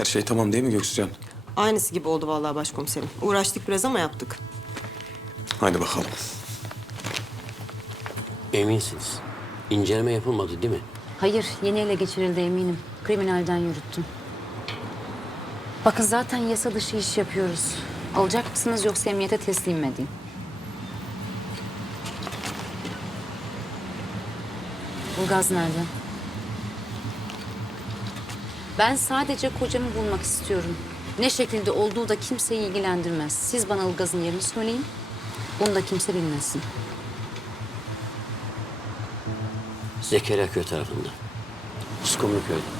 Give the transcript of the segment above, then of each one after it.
Her şey tamam değil mi Göksücan? Aynısı gibi oldu vallahi başkomiserim. Uğraştık biraz ama yaptık. Haydi bakalım. Eminsiniz. İnceleme yapılmadı değil mi? Hayır, yeni ele geçirildi eminim. Kriminalden yürüttüm. Bakın zaten yasa dışı iş yapıyoruz. Alacak mısınız yoksa emniyete teslim mi edeyim? Ilgaz nerede? Ben sadece kocamı bulmak istiyorum. Ne şekilde olduğu da kimseyi ilgilendirmez. Siz bana Ilgaz'ın yerini söyleyin. Bunu da kimse bilmesin. Zekeriya köy tarafında. Uskumlu köyde.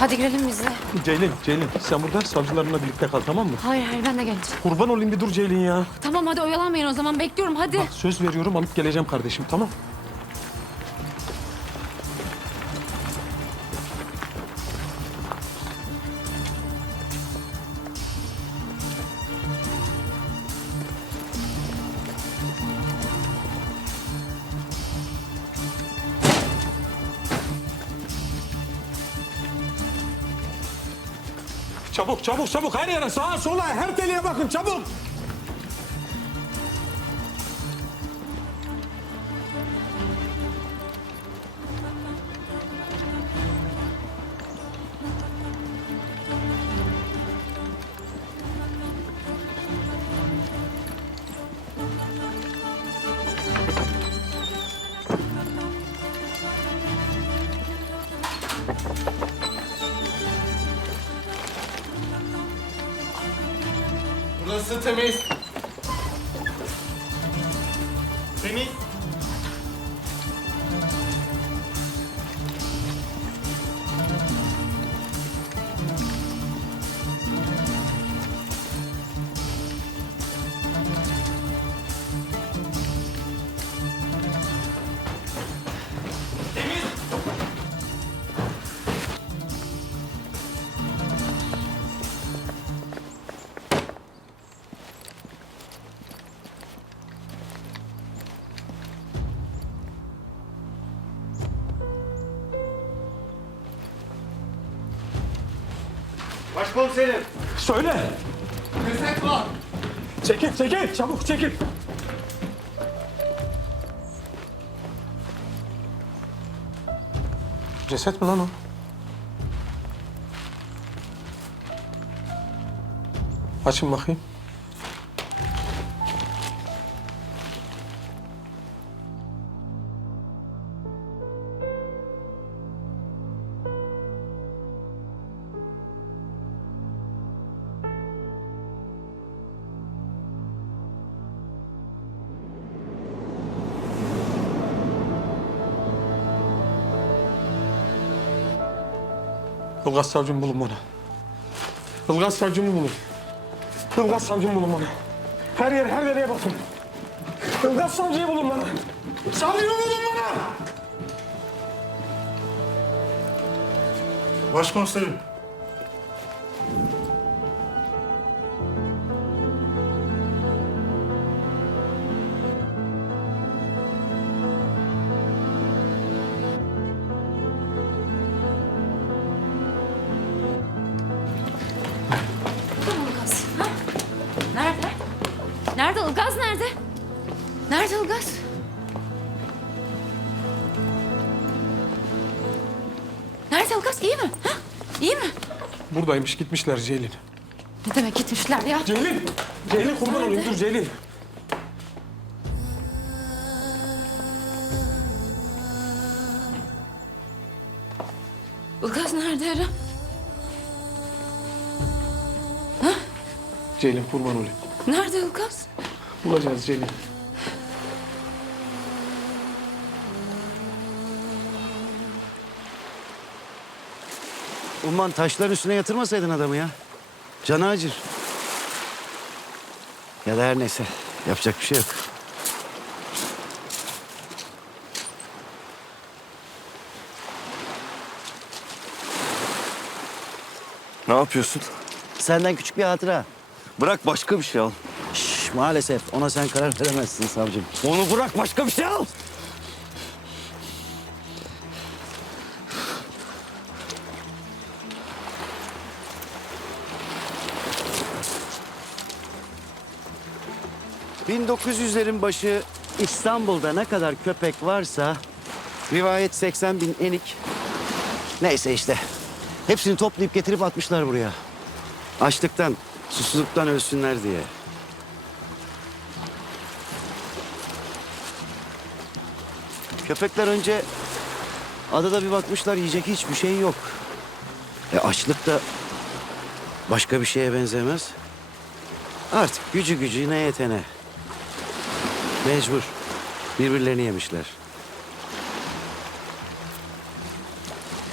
Hadi girelim biz de. Ceylin, Ceylin sen burada savcılarınla birlikte kal tamam mı? Hayır hayır ben de geleceğim. Kurban olayım bir dur Ceylin ya. Tamam hadi oyalanmayın o zaman bekliyorum hadi. Bak söz veriyorum alıp geleceğim kardeşim tamam. Çabuk çabuk çabuk her yere sağa sola her deliğe bakın çabuk. Burası temiz. Başkomiserim. Söyle. Ceset var. Çekil çekil çabuk çekil. Ceset mi lan o? Açın bakayım. Ilgaz savcımı bulun bana. Ilgaz savcımı bulun. Ilgaz savcımı bulun bana. Her yer her yere bakın. Ilgaz savcıyı bulun bana. Savcıyı bulun bana. Başkomiserim. Nerede Ilgaz? Nerede Ilgaz? İyi mi? Ha? İyi mi? Buradaymış gitmişler Ceylin. Ne demek gitmişler ya? Ceylin! Ceylin kurban olayım dur Ceylin. Ilgaz nerede Eren? Ceylin kurban olayım. Nerede Ilgaz? Bulacağız Ceylin. Umman taşların üstüne yatırmasaydın adamı ya. Canı acır. Ya da her neyse. Yapacak bir şey yok. Ne yapıyorsun? Senden küçük bir hatıra. Bırak başka bir şey al. Şş, maalesef ona sen karar veremezsin savcım. Onu bırak başka bir şey al. ...1900'lerin başı İstanbul'da ne kadar köpek varsa... ...rivayet 80 bin enik... ...neyse işte. Hepsini toplayıp getirip atmışlar buraya. Açlıktan, susuzluktan ölsünler diye. Köpekler önce adada bir bakmışlar yiyecek hiçbir şey yok. E açlık da başka bir şeye benzemez. Artık gücü gücüne yetene. Mecbur. Birbirlerini yemişler.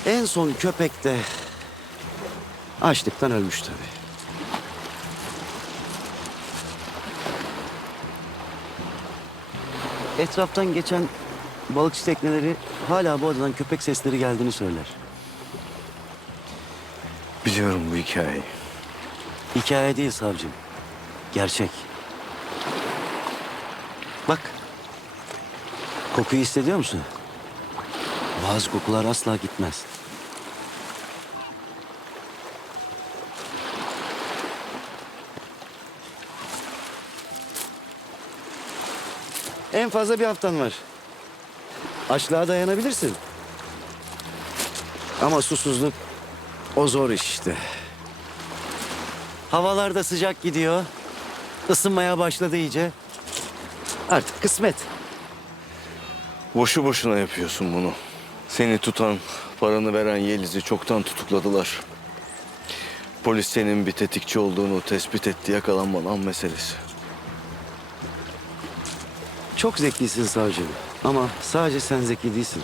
En son köpek de açlıktan ölmüş tabii. Etraftan geçen balıkçı tekneleri hala bu adadan köpek sesleri geldiğini söyler. Biliyorum bu hikayeyi. Hikaye değil savcım. Gerçek. Bak. Kokuyu hissediyor musun? Bazı kokular asla gitmez. En fazla bir haftan var. Açlığa dayanabilirsin. Ama susuzluk o zor iş işte. Havalar da sıcak gidiyor. Isınmaya başladı iyice. Artık kısmet. Boşu boşuna yapıyorsun bunu. Seni tutan, paranı veren Yeliz'i çoktan tutukladılar. Polis senin bir tetikçi olduğunu tespit etti. Yakalanman an meselesi. Çok zekisin savcım. Ama sadece sen zeki değilsin.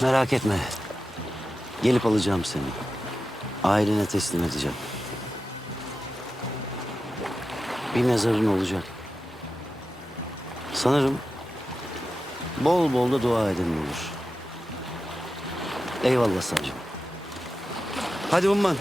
Merak etme. Gelip alacağım seni. Ailene teslim edeceğim. Bir mezarın olacak. Sanırım bol bol da dua eden olur. Eyvallah savcım. Hadi Umman.